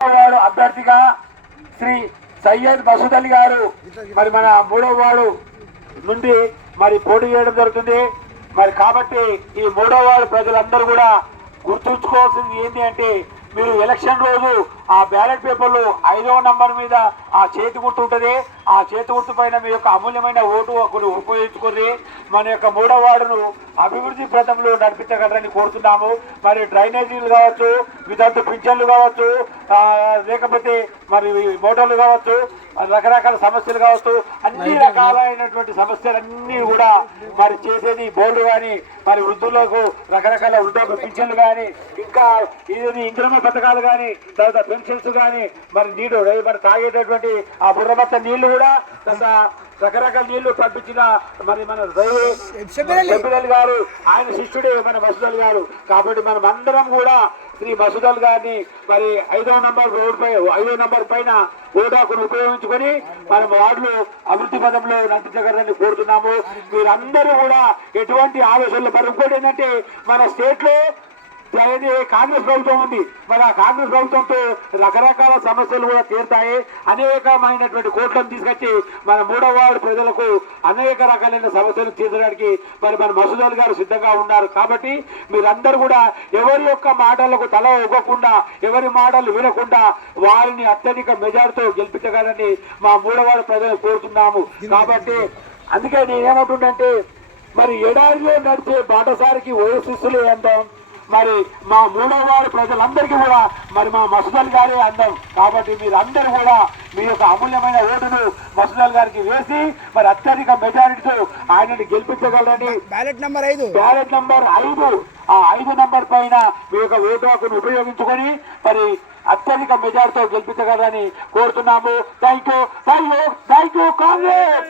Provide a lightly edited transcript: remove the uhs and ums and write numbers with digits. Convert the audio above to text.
అభ్యర్థిగా శ్రీ సయ్యద్ మసూద్ అలీ గారు మరి మన 3వ వార్డు నుండి మరి పోటీ చేయడం జరుగుతుంది. మరి కాబట్టి ఈ 3వ వార్డు ప్రజలందరూ కూడా గుర్తుంచుకోవాల్సింది ఏంటి అంటే, మీరు ఎలక్షన్ రోజు ఆ బ్యాలెట్ పేపర్లు 5వ నంబర్ మీద ఆ చేతి గుర్తు ఉంటుంది. ఆ చేతి గుర్తు పైన మీ యొక్క అమూల్యమైన ఓటు హక్కును ఉపయోగించుకుని మన యొక్క 3వ వార్డును అభివృద్ధి ప్రదంలో నడిపించగలరని కోరుతున్నాము. మరి డ్రైనేజీలు కావచ్చు, వితంతు పింఛన్లు కావచ్చు, లేకపోతే మరి మోటార్లు కావచ్చు, రకరకాల సమస్యలు కావచ్చు, అన్ని రకాలైనటువంటి సమస్యలన్నీ కూడా మరి చేసేది బోర్డు కానీ, మరి వృద్ధులకు రకరకాల వృద్ధాప్య పింఛన్లు కానీ, ఇంకా ఇది ఇంద్రమ పథకాలు కానీ, తర్వాత పెన్షన్స్ కానీ, మరి నీరు మరి తాగేటటువంటి ఆ బుర్రమత్త నీళ్లు కూడా రకరకాల నీళ్లు పంపించిన మరి మన సభ్యులు గారు, ఆయన శిష్యుడే మన మసూద్ అలీ గారు. కాబట్టి మనం అందరం కూడా శ్రీ మసూద్ అలీ గారిని మరి 5వ నంబర్ పైన ఓటాకును ఉపయోగించుకొని మన వార్డులో అభివృద్ధి పదంలో నడిపించగలరని కోరుతున్నాము. మీరందరూ కూడా ఎటువంటి ఆలోచనలు. మరి ఇంకోటి ఏంటంటే, మన స్టేట్ లో కాంగ్రెస్ ప్రభుత్వం ఉంది. మరి ఆ కాంగ్రెస్ ప్రభుత్వంతో రకరకాల సమస్యలు కూడా తీరుతాయి. అనేకమైనటువంటి కోట్లను తీసుకొచ్చి మన 3వ వార్డు ప్రజలకు అనేక రకాలైన సమస్యలు తీర్చడానికి మరి మన మసూద్ అలీ గారు సిద్ధంగా ఉన్నారు. కాబట్టి మీరందరూ కూడా ఎవరి యొక్క మాటలకు తల ఒగ్గకుండా, ఎవరి మాటలు వినకుండా వారిని అత్యధిక మెజార్టీతో గెలిపించగలని మా 3వ వార్డు ప్రజలు కోరుతున్నాము. కాబట్టి అందుకే నేనేమంటుండంటే, మరి ఎడారిలో నడిచే బాటసారికి ఓఎస్ఎస్లు అందాం. మరి మా 3వ వార్డు ప్రజలందరికీ కూడా మరి మా మసూద్ అలీ గారే అందం. కాబట్టి మీరందరూ కూడా మీ యొక్క అమూల్యమైన ఓటును మసూద్ అలీ గారికి వేసి మరి అత్యధిక మెజారిటీతో ఆయనని గెలిపించగలరని బ్యాలెట్ నంబర్ 5 ఆ 5 నంబర్ పైన మీ యొక్క ఓటు హక్కును ఉపయోగించుకొని మరి అత్యధిక మెజారిటీతో గెలిపించగలరని కోరుతున్నాము. Thank you Congress.